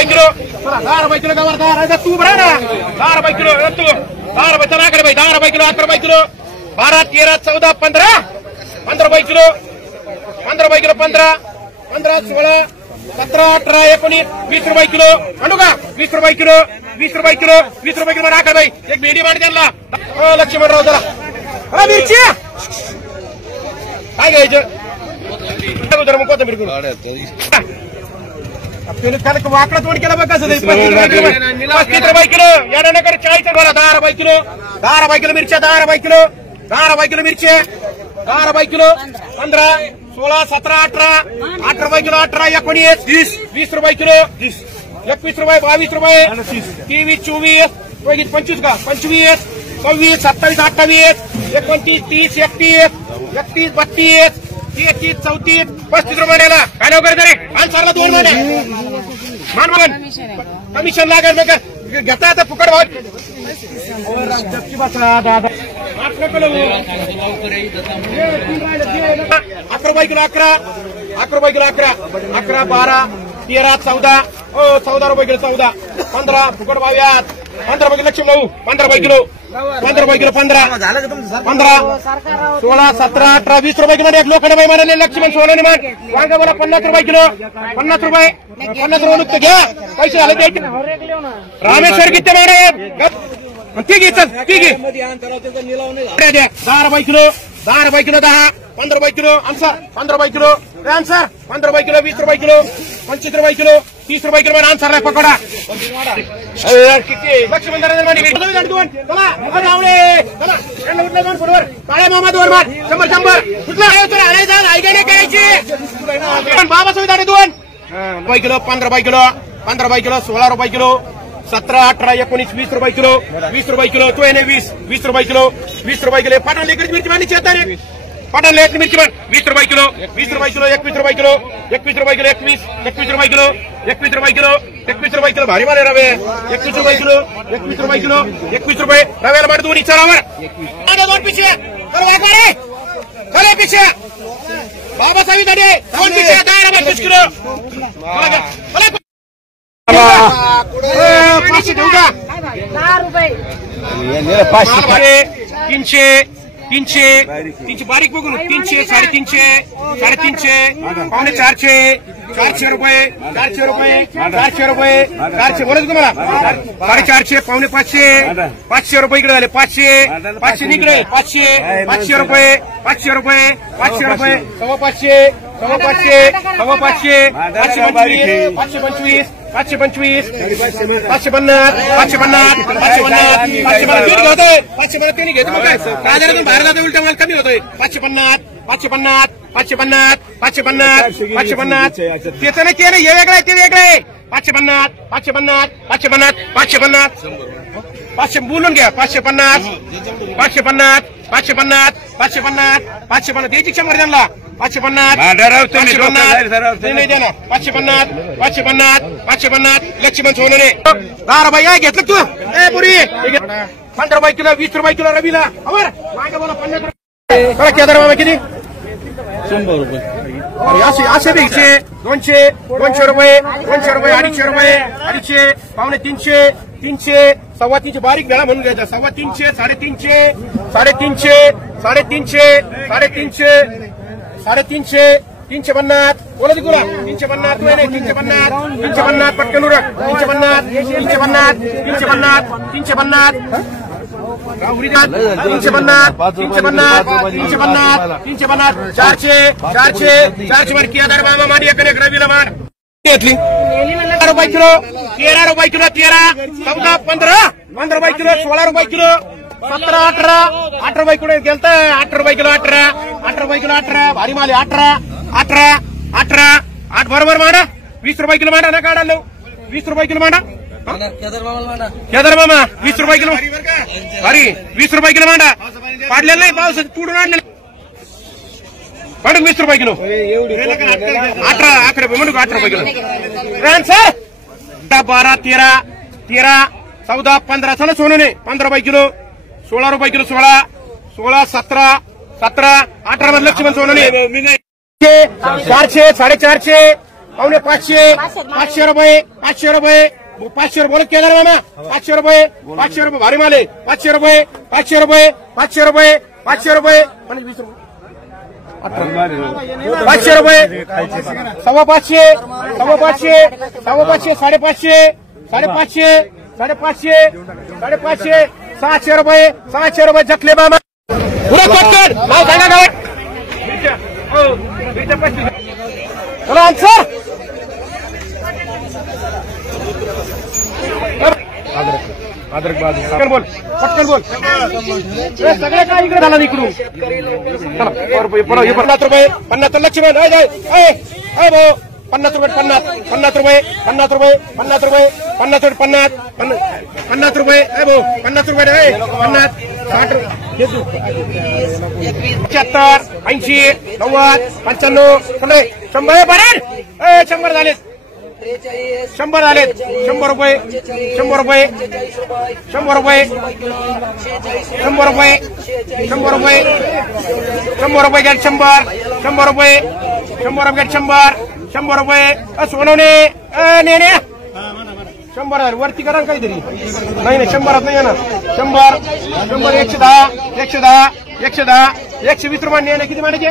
रुपये किलो, 10 रुपये किलो गवार, 10 तू बरा ना, 10 रुपये किलो तू, 10 रुपये चला कर भाई, 10 रुपये किलो, 11 रुपये किलो, 12, 13, 14, 15, 15 रुपये किलो, 15 रुपये किलो, 15, 15, 16, 17, 18, 19, 20 रुपये किलो, आणू का 20 रुपये किलो, 20 रुपये किलो, 20 रुपये किलो राखा भाई, एक भेंडी मांड त्यांना, लक्ष्मणराव जरा, हा मिरची काय घ्यायचं उधर मग कोणतं मिरची वाकडा तोंड केला बघ कसं 35 रुपये किलो यानंतर 40 बोला 10 रुपये किलो, 10 रुपये किलो मिरच्या, 10 रुपये किलो, 10 रुपये किलो मिरच्या, 10 रुपये किलो, 15, 16, 17, 18, 8 रुपये किलो, 18, 19, 20 रुपये किलो, 21 रुपये, 22 रुपये, 23, 24, 25 का 25, 26, 27, 28, 29, 30, 31, 32, 33, 34, 35 रुपये द्यायला काय वगैरे तरी आन्सरला 2 महिने मान कमिशन लागेल मग घेता आता फुकट भाव 11 रुपये किलो, 11 रुपये किलो, 11, 12, 13, 14, 14 रुपये किलो, 14, 15 फुकट भाव यात 15 रुपये लक्ष्मी भाऊ 15 रुपये किलो, 15 रुपये किलो, 15, 16, 17, 18, 20 रुपये किलो एक लोखंड बाई म्हणाले लक्ष्मण सोनाने मान वांगा बोला 50 रुपये किलो, 50 रुपये नुकतं घ्या पैसे झाले द्यायचे रामेश्वर किती मारे ठीक आहे चल ठीक आहे 10 रुपये किलो, 10 रुपये किलो, 10, 15 रुपये किलो आन्सर, 15 रुपये किलो आन्सर, 15 रुपये किलो, 20 रुपये किलो, 25 रुपये किलो, 30 रुपये किलो आन्सर आहे पकडा लक्ष्मण चला काळ्या मामा 2 मार 100 कुठला नाही करायची बाबा सुविधा 2 रुपये किलो, 15 रुपये किलो, 15 रुपये किलो, 16 रुपये किलो, 17, 18, 19, 20 रुपये किलो, 20 रुपये किलो, तो आहे 20 रुपये किलो, 20 रुपये किलो पाटण लेकरची मिरची मांडली रे पाटण लेकरची मिरची मांड 20 रुपये किलो, 20 रुपये किलो, 21 रुपये किलो, 21 रुपये किलो, 21 रुपये किलो, 21 रुपये किलो, 21 रुपये किलो भारी मारे रवे 21 रुपये किलो, 21 रुपये किलो, 21 रुपये रव्याला मार 2 चढावर 2 पिशव्या चले पिशव्या बाबा सावी दाडे 2 पिशव्या 10 रुपये 20 किलो 500 देऊ का 10 रुपये 300, 300 बारीक बघून 300, 350, 350, पावणे 400, 400 रुपये, 400 रुपये, 400 रुपये, 400 बोलत तुम्हाला 450, पावणे 500, 500 रुपये इकडे झाले 500, 500 निकडे 500, 500 रुपये, 500 रुपये, 500 रुपये, 550, 550, 550, 525, 525, 550, 550, 550 त्यांनी घेतो मग काय राजाला बाहेर जातो उलटा मला कमी होतोय 550, 550, 550, 550, 550 त्याचं नाही ते नाही हे वेगळं आहे ते वेगळं आहे 550, 550, 550, 550, 500 बोलून घ्या 550, 550, 550, 550, 550 द्यायची 100 त्यांना 550, नाही द्या ना 550, 550, 550 लक्ष्मण सोनने 10 रुपये घेतलं तू ए पुरी 15 रुपये किलो, 20 रुपये किलो रवीला बरोबर मागे बोला 50 रुपये केदार बाबा किती 100 रुपये असे द्यायचे 200, 200 रुपये, 200 रुपये, 250 रुपये, 250, पावणे 300, 300, 350 बारीक वेळा म्हणून घ्यायचा 350, 350, 350, 350, 350, 350, 350 बोला ती तुला 350 नाही 350, 350 पटकन उरक 350, 350, 350, 350 350, 350, 400, 400 वर केदार बाबा मारी एकडे रवीला मार घेतली 13 रुपये किलो, 13 रुपये किलो, 13, 14, 15, 15 रुपये किलो, 16 रुपये किलो, 17, 18, 8 रुपये किलो गेलत 8 रुपये किलो, 18, 8 रुपये किलो, 18 भारी माले 18, 18, 18, 8 बरोबर मांडा 20 रुपये किलो मांडा ना काढा 20 रुपये किलो मांडा केदार मामा 20 रुपये किलो भारी 20 रुपये किलो मांडा पाडलेलं नाही पाऊस तुडून आणलेलं पाडून 20 रुपये किलो 18 रुपये म्हणू 8 रुपये किलो सर 12, 13, 13, 14, 15 चला सोनूने 15 रुपये किलो 16 रुपये किलो 16, 17, 17, 18 मध्ये लक्ष्मण सोनूने 400, 450, पावणे 500 500 रुपये 500 रुपये 500 बोलत केदार मामा 500 रुपये भारी माले 500 रुपये 500 रुपये 500 रुपये 500 रुपये 20 रुपये 500 रुपये 550 550 550 550 550 550 600 रुपये 600 रुपये जखले मामा पुरा कटकर नाव सांगा गावात चला आन्सर अदरक बाजू पटकन बोल सगळे काय इकडे झाला इकडून चला 50 रुपये 50 लक्ष्मण भाऊ 50 रुपये 50 रुपये 50 रुपये 50 रुपये 50 रुपये 50 रुपये भाऊ 50 रुपये 50 60 75 80 90 95 100 बरं 100 झाले 100 झाले 100 रुपये 100 रुपये 100 रुपये 100 रुपये 100 रुपये 100 रुपये गेट 100 100 रुपये 100 रुपये 100 रुपये सोनवणे नेणे 100 वरती करा काहीतरी नाही 100 नाही येणार 100 110 110 110 120 रुपये नेणे किती म्हणायचे